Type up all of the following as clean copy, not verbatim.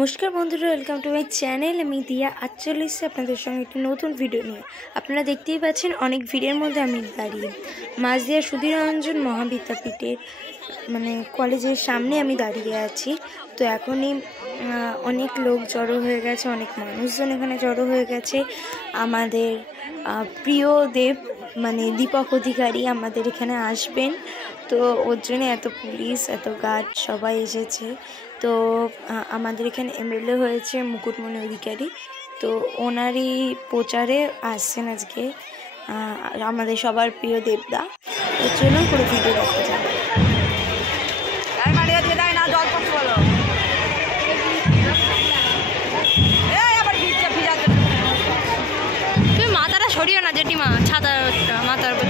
नमस्कार बंधुरा welcome to my channel मैं दिया आज चले अपन संगे एक नतून भिडियो नहीं अपना देखते ही पाच्छेन अनेक भिडियोर मध्य आमि दाड़िये माझदिया सुधीररंजन महाविद्यापीठेर माने कलेजेर सामने आमि दाड़िये आछि। तो एखोनी अनेक लोक जड़ो हये गेछे, अनेक मानुषजन एखाने जड़ो हये गेछे। आमादेर प्रिय देव माने दीपक अधिकारी आमादेर एखाने आसबेन, तो ओर जोन्नो एत पुलिश एत गार्ड सबाई एसेছে। तो आमादेर एखाने एमएलए हয়েছে मुकुटमणि अधिकारी, तो ओनारी प्रचारे आसছেন আজকে आमादेर सबार प्रिय देवदा। तो चलুন পুরো ভিডিও দেখতে যান। তুমি মাথাটা সরিও না জেঠিমা, ছাতা মাথার উপর।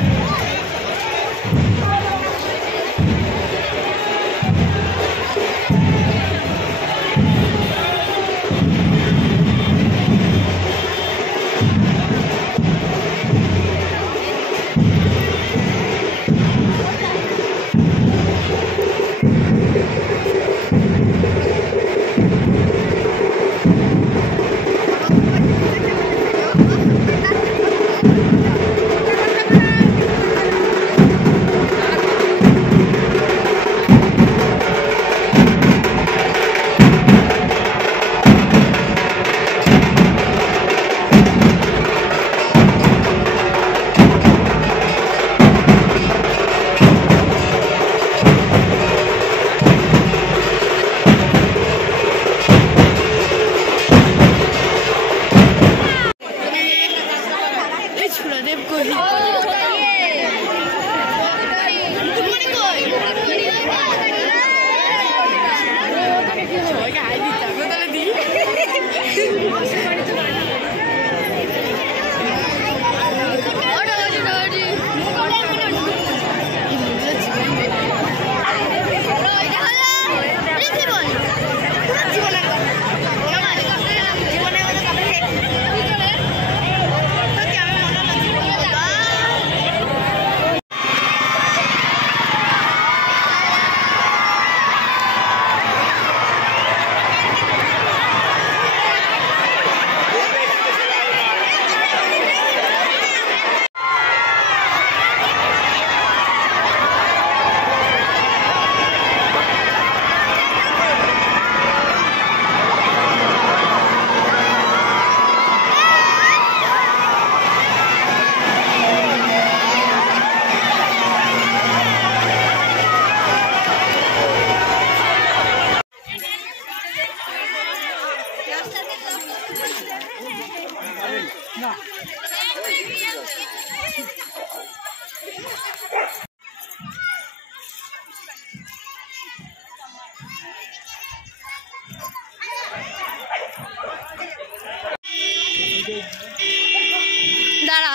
दाड़ा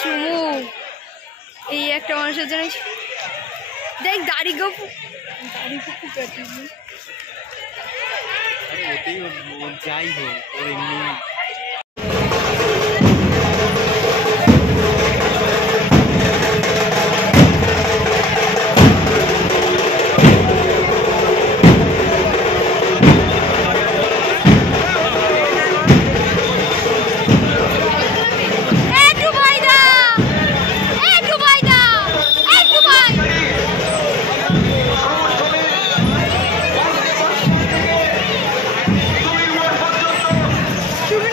चुमू एक मानुषेर जन्य देख दाड़ी गो दाड़ी को काटिনি ওটাই ও যাই হোক ওর এমনি তুমি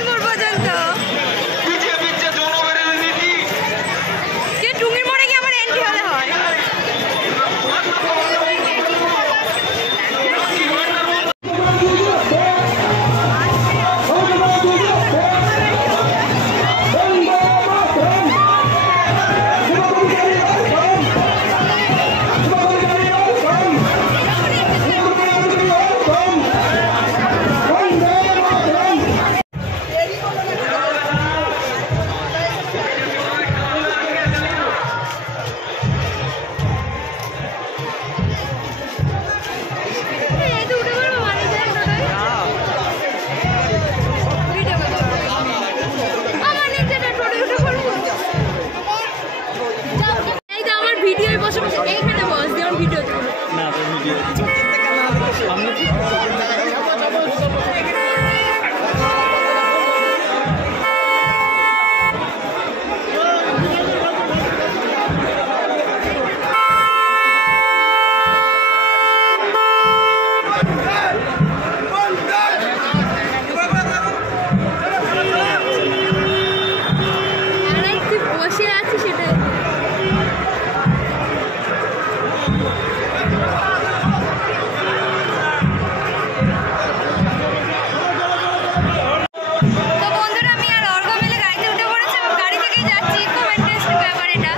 যাচ্ছি, খুব ইন্টারেস্টিং ব্যাপার এটা।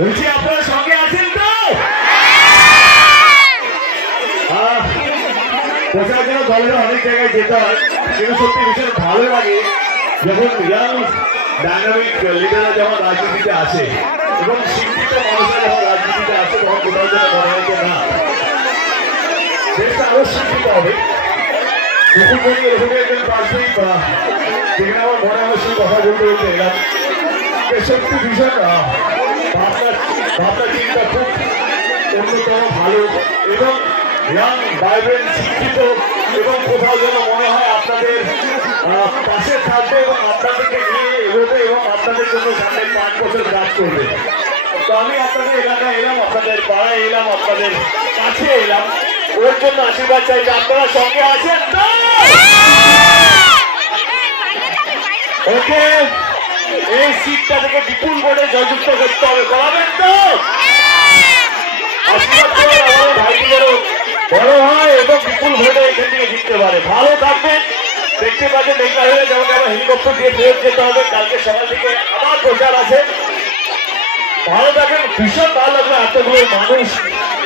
বলছি আপনারা সঙ্গে আছেন তো? প্রচার জন্য দলের অনেক জায়গায় যেতে হয়, কিন্তু সত্যি ভীষণ ভালো লাগে যখন ইয়াং ডাইনামিক লিডাররা যখন রাজনীতিতে আসে এবং শিক্ষিত মানুষরা যখন রাজনীতিতে আসে তখন কোথাও যেন মনে হয় যে না দেশটা আরো শিক্ষিত হবে। মুকুটমণি এরকম একজন প্রার্থী যেখানে আমার মনে হয় সেই কথা বলতে বলতে এলাম সত্যি ভীষণ ভাবনা চিন্তা খুব অন্যতম ভালো এবং ইয়াং ভাইব্রেন্ট শিক্ষিত এবং কোথাও যেন মনে হয় আপনাদের পাশে থাকবে এবং আপনাদেরকে নিয়ে এগোবে এবং আপনাদের জন্য সামনে 5 বছর কাজ করবে। তো আমি আপনাদের এলাকায় এলাম, আপনাদের পাড়ায় এলাম, আপনাদের কাছে এলাম, ওর জন্য আশীর্বাদ চাই যে আপনারা সঙ্গে আছেন তো? ওকে, এই সিটটা থেকে বিপুল ভোটে জয়যুক্ত করতে হবে, করাবেন তো? আশীর্বাদ করে আমাদের ভাইটিদেরও বড় হয় এবং বিপুল ভোটে এখান থেকে জিততে পারে। ভালো থাকবেন, দেখতে পাচ্ছেন মেঘনা হয়ে যেমন আবার হেলিকপ্টার দিয়ে ফেরত যেতে হবে। কালকে সকাল থেকে আবার প্রচার আছে। ভালো থাকেন। ভীষণ ভালো লাগলো এতগুলো মানুষ,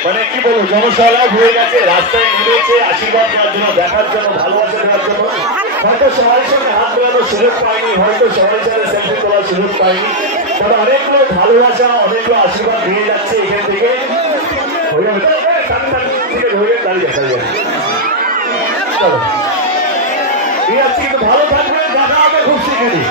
মানে কি বলবো, জনসলাভ হয়ে গেছে, রাস্তায় নেমেছে আশীর্বাদ করার জন্য, দেখার জন্য, ভালোবাসা দেওয়ার জন্য। হয়তো সবার সঙ্গে হাত মেলানোর সুযোগ পাইনি, হয়তো সবার সাথে সেলফি তোলার সুযোগ পাইনি, তবে অনেকগুলো ভালোবাসা, অনেকগুলো আশীর্বাদ দিয়ে যাচ্ছে এখান থেকে। চলো ঠিক আছে, কিন্তু ভালো থাকবেন, দেখা হবে খুব শীঘ্রই।